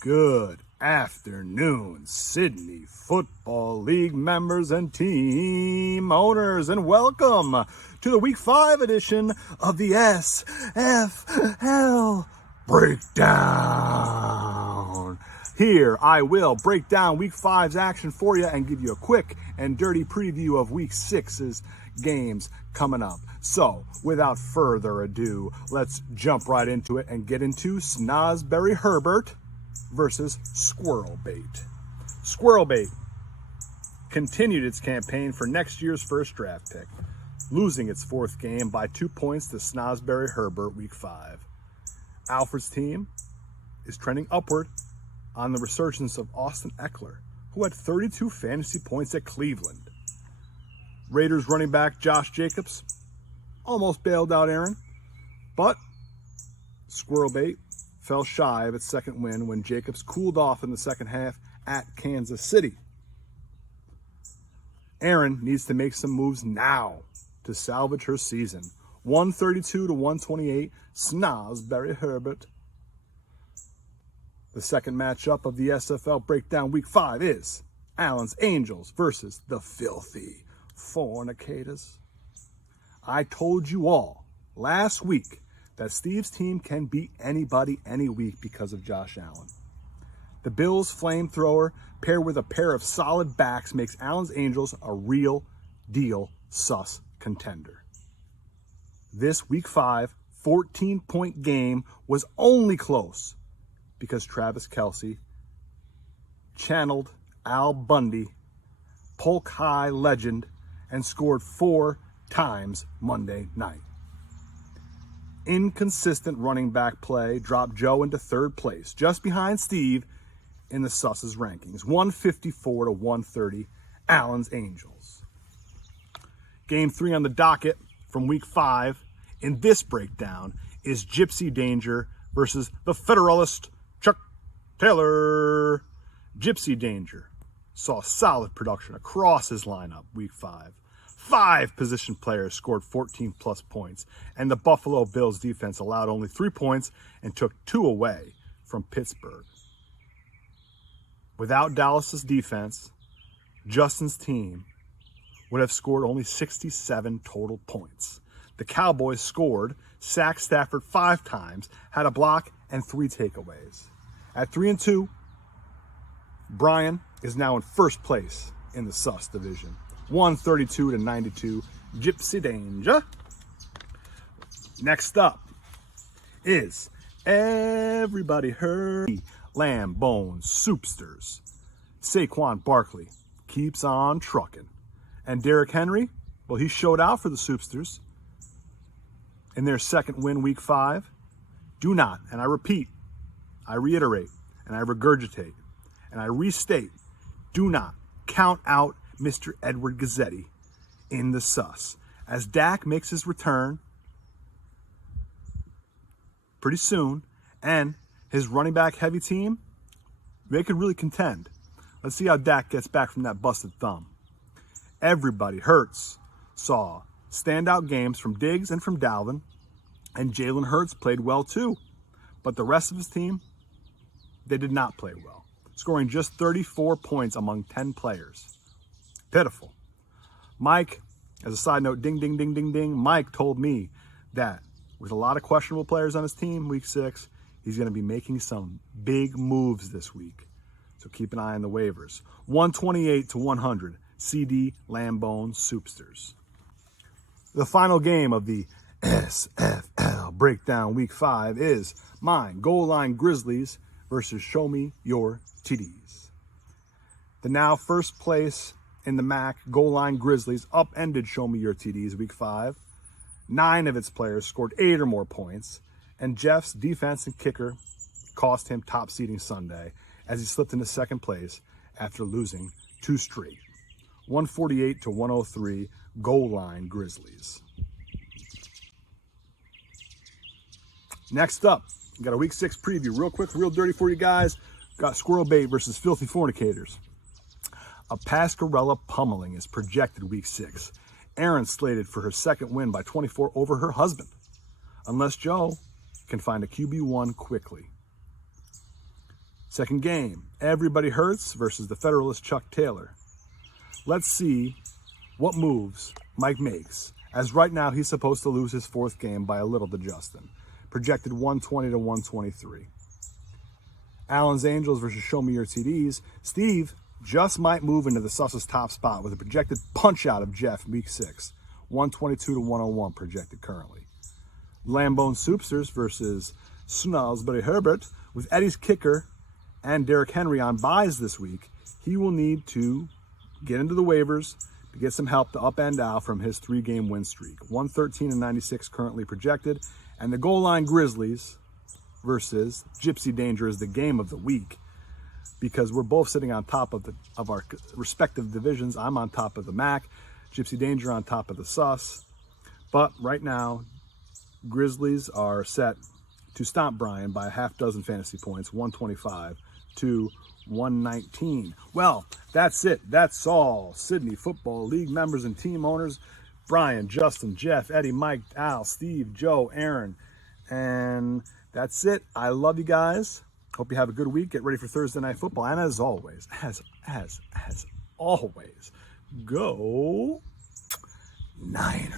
Good afternoon, Sydney Football League members and team owners, and welcome to the Week 5 edition of the SFL Breakdown. Here, I will break down Week 5's action for you and give you a quick and dirty preview of Week 6's games coming up. So, without further ado, let's jump right into it and get into Snozberry Herbert versus Squirrelbait. Squirrelbait continued its campaign for next year's first draft pick, losing its fourth game by 2 points to Snozberry Herbert Week 5. Alfred's team is trending upward on the resurgence of Austin Eckler, who had 32 fantasy points at Cleveland. Raiders running back Josh Jacobs almost bailed out Aaron, but Squirrelbait fell shy of its second win when Jacobs cooled off in the second half at Kansas City. Aaron needs to make some moves now to salvage her season. 132 to 128, Snozberry Herbert. The second matchup of the SFL Breakdown Week 5 is Allen's Angels versus the Filthy Fornicators. I told you all last week that Steve's team can beat anybody any week because of Josh Allen. The Bills' flamethrower paired with a pair of solid backs makes Allen's Angels a real deal sus contender. This Week 5 14-point game was only close because Travis Kelce channeled Al Bundy, Polk High legend, and scored 4 times Monday night. Inconsistent running back play dropped Joe into third place, just behind Steve in the Sus's rankings. 154 to 130, Allen's Angels. Game 3 on the docket from Week 5 in this breakdown is Gypsy Danger versus the Federalist Chuck Taylor. Gypsy Danger saw solid production across his lineup Week 5. 5 position players scored 14-plus points, and the Buffalo Bills defense allowed only 3 points and took 2 away from Pittsburgh. Without Dallas's defense, Justin's team would have scored only 67 total points. The Cowboys scored, sacked Stafford 5 times, had a block, and 3 takeaways. At 3-2, Brian is now in first place in the Sus division. 132 to 92, Gypsy Danger. Next up is everybody heard Lamb Bone Soupsters. Saquon Barkley keeps on trucking. And Derrick Henry, well, he showed out for the Soupsters in their second win Week 5. Do not, and I repeat, I reiterate, and I regurgitate, and I restate, do not count out Mr. Edward Gazzetti in the Sus, as Dak makes his return pretty soon, and his running back heavy team, they could really contend. Let's see how Dak gets back from that busted thumb. Everybody Hurts saw standout games from Diggs and from Dalvin, and Jalen Hurts played well too, but the rest of his team, they did not play well, scoring just 34 points among 10 players. Pitiful. Mike, as a side note, ding, ding, ding, ding, ding, Mike told me that with a lot of questionable players on his team, Week 6, he's going to be making some big moves this week. So keep an eye on the waivers. 128 to 100, CD Lambone Soupsters. The final game of the SFL Breakdown Week 5 is mine, Goal Line Grizzlies versus Show Me Your TDs. The now first place in the MAC, Goal Line Grizzlies upended Show Me Your TDs Week 5. 9 of its players scored 8 or more points, and Jeff's defense and kicker cost him top seeding Sunday as he slipped into second place after losing 2 straight. 148 to 103, Goal Line Grizzlies. Next up, we got a Week 6 preview. Real quick, real dirty for you guys. Got Squirrelbait versus Filthy Fornicators. A Pascarella pummeling is projected Week 6. Aaron slated for her second win by 24 over her husband, unless Joe can find a QB1 quickly. Second game, Everybody Hurts versus the Federalist Chuck Taylor. Let's see what moves Mike makes, as right now he's supposed to lose his fourth game by a little to Justin. Projected 120 to 123. Allen's Angels versus Show Me Your TDs. Steve just might move into the Sus's top spot with a projected punch out of Jeff week 6. 122 to 101 projected currently. Lambone Soupsters versus Snozberry Herbert. With Eddie's kicker and Derrick Henry on buys this week, he will need to get into the waivers to get some help to upend Al from his 3-game win streak. 113 and 96 currently projected. And the goal line Grizzlies versus Gypsy Danger is the game of the week, because we're both sitting on top of our respective divisions. I'm on top of the MAC, Gypsy Danger on top of the Sus. But right now, Grizzlies are set to stomp Brian by a half dozen fantasy points, 125 to 119. Well, that's it. That's all. Sydney Football League members and team owners, Brian, Justin, Jeff, Eddie, Mike, Al, Steve, Joe, Aaron, and that's it. I love you guys. Hope you have a good week. Get ready for Thursday Night Football. And as always, go Niners.